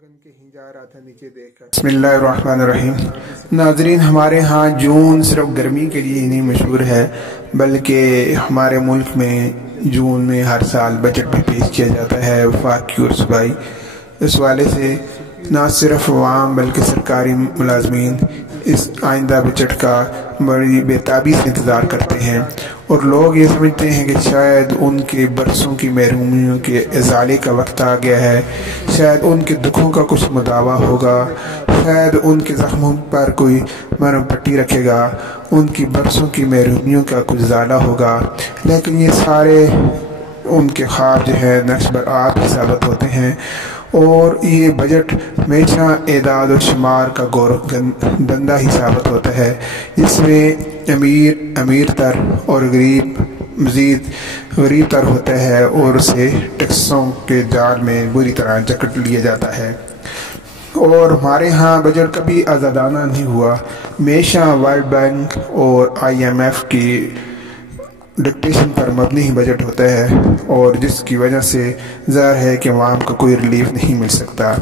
آنگن کے ہی جا رہا تھا نیچے دیکھ کر۔ بسم اللہ الرحمن الرحیم۔ ناظرین، ہمارے ہاں جون صرف گرمی کے لیے ہی نہیں مشہور ہے، بلکہ ہمارے ملک میں جون میں ہر سال بجٹ بھی پیش کیا جاتا ہے وفاقی اور صوبائی۔ اس والے سے نہ صرف عوام بلکہ سرکاری ملازمین اس آئندہ بجٹ کا بڑی بےتابی سے انتظار کرتے ہیں، اور لوگ یہ سمجھتے ہیں کہ شاید ان کے برسوں کی محرومیوں کے ازالے کا وقت آ گیا ہے، شاید ان کے دکھوں کا کچھ مداوع ہوگا، شاید ان کے زخموں پر کوئی مرہم پٹی رکھے گا، ان کی برسوں کی محرومیوں کا کچھ ازالہ ہوگا۔ لیکن یہ سارے ان کے خواب جو ہے نقش بر آب ہی ثابت ہوتے ہیں، اور یہ بجٹ ہمیشہ اعداد و شمار کا دندہ ہی ثابت ہوتا ہے، جس میں امیر تر اور غریب مزید غریب تر ہوتا ہے، اور اسے ٹیکسوں کے جال میں بری طرح جکڑ لیا جاتا ہے۔ اور ہمارے ہاں بجٹ کبھی آزادانہ نہیں ہوا، ہمیشہ ورلڈ بینک اور IMF کی ڈکٹیشن پر مبنی ہی بجٹ ہوتا ہے، اور جس کی وجہ سے ظاہر ہے کہ عوام کو کوئی ریلیف نہیں مل سکتا۔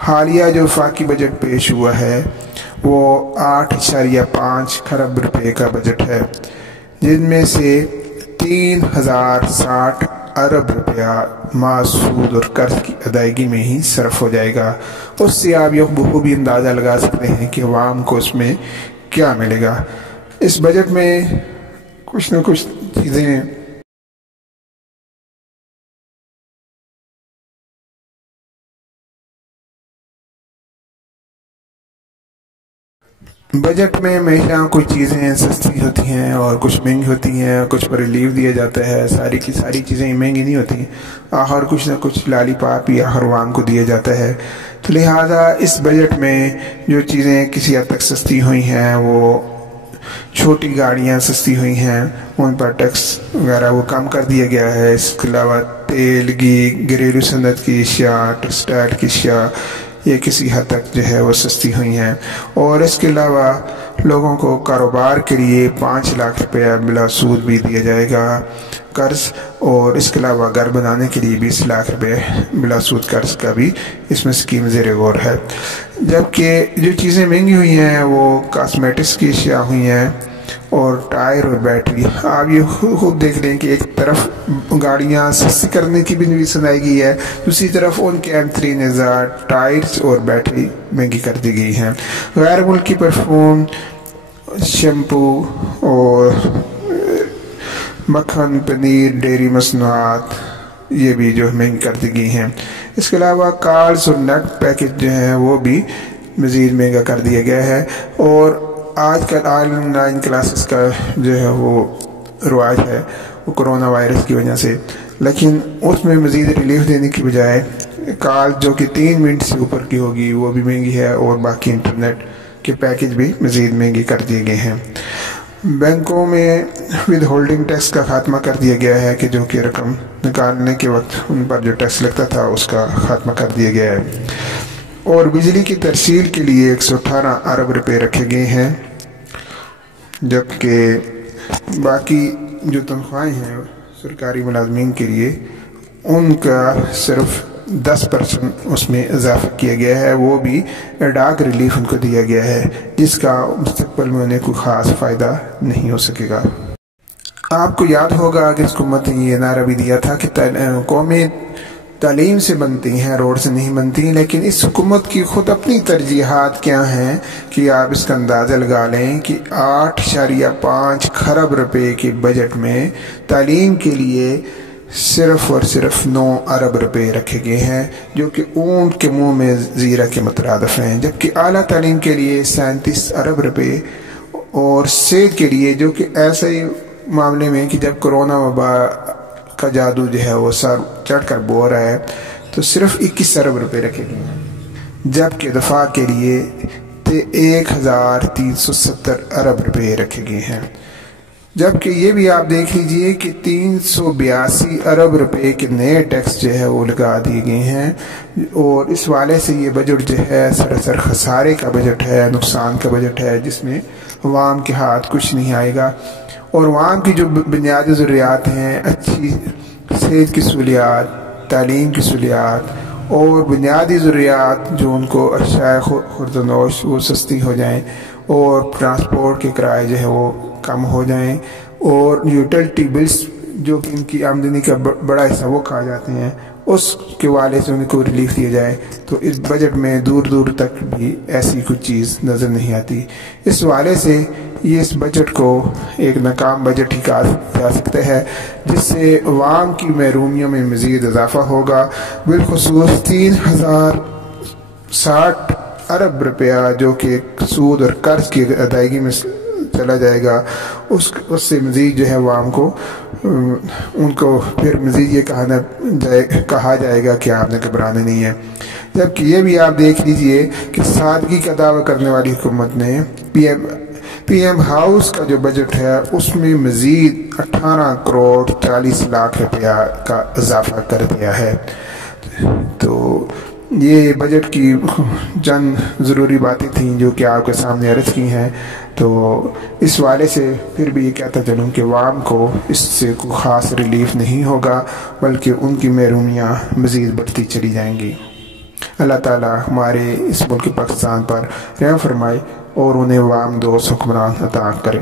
حالیہ جو وفاقی بجٹ پیش ہوا ہے وہ 8.5 کھرب روپے کا بجٹ ہے، جن میں سے 3060 ارب روپیہ ماہ سود اور قرض کی ادائیگی میں ہی صرف ہو جائے گا۔ اس سے آپ یہ بخوبی اندازہ لگا سکتے ہیں کہ عوام کو اس میں کیا ملے گا۔ اس بجٹ میں کچھ نہ کچھ چیزیں بجٹ میں ہمیشہ کچھ چیزیں سستی ہوتی ہیں اور کچھ مہنگی ہوتی ہیں، کچھ پر ریلیف دیا جاتا ہے، ساری کی ساری چیزیں مہنگی نہیں ہوتی، آخر کچھ نہ کچھ لالی پاپ ہی آخر عوام کو دیا جاتا ہے۔ تو لہٰذا اس بجٹ میں جو چیزیں کسی حد تک سستی ہوئی ہیں، وہ چھوٹی گاڑیاں سستی ہوئی ہیں، ان پر ٹیکس وغیرہ وہ کم کر دیا گیا ہے۔ اس کے علاوہ تیل کی، گھریلو صنعت کی اشیاء، ٹیکسٹائل کی اشیاء یہ کسی حد تک جو ہے وہ سستی ہوئی ہیں، اور اس کے علاوہ لوگوں کو کاروبار کے لیے 5 لاکھ روپیہ بلا سود بھی دیا جائے گا قرض، اور اس کے علاوہ گھر بنانے کے لیے 20 لاکھ روپے بلا سود قرض کا بھی اس میں اسکیم زیر غور ہے۔ جبکہ جو چیزیں مہنگی ہوئی ہیں وہ کاسمیٹکس کی اشیاء ہوئی ہیں، اور ٹائر اور بیٹری۔ آپ یہ خوب دیکھ لیں کہ ایک طرف گاڑیاں سستی کرنے کی بھی نویس سنائی گئی ہے، دوسری طرف ان کے M3 نظار ٹائرز اور بیٹری مہنگی کر دی گئی ہیں۔ غیر ملکی پرفیوم، شیمپو اور مکھن، پنیر، ڈیری مصنوعات یہ بھی جو مہنگی کر دی گئی ہیں۔ اس کے علاوہ کارڈز اور نیٹ پیکج جو ہیں وہ بھی مزید مہنگا کر دیا گیا ہے، اور آج کل آن لائن کلاسز کا جو ہے وہ رواج ہے وہ کرونا وائرس کی وجہ سے، لیکن اس میں مزید ریلیف دینے کی بجائے کال جو کہ 3 منٹ سے اوپر کی ہوگی وہ بھی مہنگی ہے، اور باقی انٹرنیٹ کے پیکج بھی مزید مہنگی کر دیے گئے ہیں۔ بینکوں میں ود ہولڈنگ ٹیکس کا خاتمہ کر دیا گیا ہے، کہ جو کہ رقم نکالنے کے وقت ان پر جو ٹیکس لگتا تھا اس کا خاتمہ کر دیا گیا ہے، اور بجلی کی ترسیل کے لیے 118 ارب روپے رکھے گئے ہیں، جبکہ باقی جو تنخواہیں ہیں سرکاری ملازمین کے لیے ان کا صرف 10% اس میں اضافہ کیا گیا ہے، وہ بھی ایڈاک ریلیف ان کو دیا گیا ہے، جس کا مستقبل میں انہیں کوئی خاص فائدہ نہیں ہو سکے گا۔ آپ کو یاد ہوگا کہ اس حکومت نے یہ نعرہ بھی دیا تھا کہ قومیں تعلیم سے بنتی ہیں، روڈ سے نہیں بنتی، لیکن اس حکومت کی خود اپنی ترجیحات کیا ہیں کہ آپ اس کا اندازہ لگا لیں کہ 8.5 کھرب روپے کے بجٹ میں تعلیم کے لیے صرف اور صرف 9 ارب روپے رکھے گئے ہیں، جو کہ اونٹ کے منہ میں زیرہ کے مترادف ہیں، جبکہ اعلیٰ تعلیم کے لیے 37 ارب روپے، اور صحت کے لیے جو کہ ایسے ہی معاملے میں کہ جب کرونا وبا کا جادو جو ہے وہ سر چڑھ کر بو رہا ہے تو صرف 21 ارب روپے رکھے گئے ہیں، جبکہ دفاع کے لیے 1370 ارب روپے رکھے گئے ہیں۔ جبکہ یہ بھی آپ دیکھ لیجئے کہ 382 ارب روپے کے نئے ٹیکس جو ہے وہ لگا دیے گئے ہیں، اور اس والے سے یہ بجٹ جو ہے سراسر خسارے کا بجٹ ہے، نقصان کا بجٹ ہے، جس میں عوام کے ہاتھ کچھ نہیں آئے گا، اور عوام کی جو بنیادی ضروریات ہیں، اچھی صحت کی سہولیات، تعلیم کی سہولیات اور بنیادی ضروریات جو ان کو اشیاء خورد و نوش وہ سستی ہو جائیں، اور ٹرانسپورٹ کے کرائے جو ہے وہ کم ہو جائیں، اور یوٹیلٹی بلز جو کہ ان کی آمدنی کا بڑا حصہ وہ کھا جاتے ہیں، اس کے والے سے ان کو ریلیف دیا جائے۔ تو اس بجٹ میں دور دور تک بھی ایسی کوئی چیز نظر نہیں آتی۔ اس والے سے یہ اس بجٹ کو ایک ناکام بجٹ ہی کہا جا سکتا ہے، جس سے عوام کی محرومیوں میں مزید اضافہ ہوگا۔ بالخصوص 3060 ارب روپیہ جو کہ سود اور قرض کی ادائیگی میں چلا جائے گا، اس سے مزید جو ہے عوام کو ان کو پھر مزید یہ کہا جائے گا کہ آپ نے گھبرانا نہیں ہے۔ جبکہ یہ بھی آپ دیکھ لیجئے کہ سادگی کا دعویٰ کرنے والی حکومت نے پی ایم ہاؤس کا جو بجٹ ہے اس میں مزید 18 کروڑ 40 لاکھ روپیہ کا اضافہ کر دیا ہے۔ تو یہ بجٹ کی چند ضروری باتیں تھیں جو کہ آپ کے سامنے عرض کی ہیں۔ تو اس والے سے پھر بھی یہ کہتا چلوں کہ عوام کو اس سے کوئی خاص ریلیف نہیں ہوگا، بلکہ ان کی محرومیاں مزید بڑھتی چلی جائیں گی۔ اللہ تعالیٰ ہمارے اس ملک پاکستان پر رحم فرمائے اور انہیں عوام دوست حکمران عطا کرے۔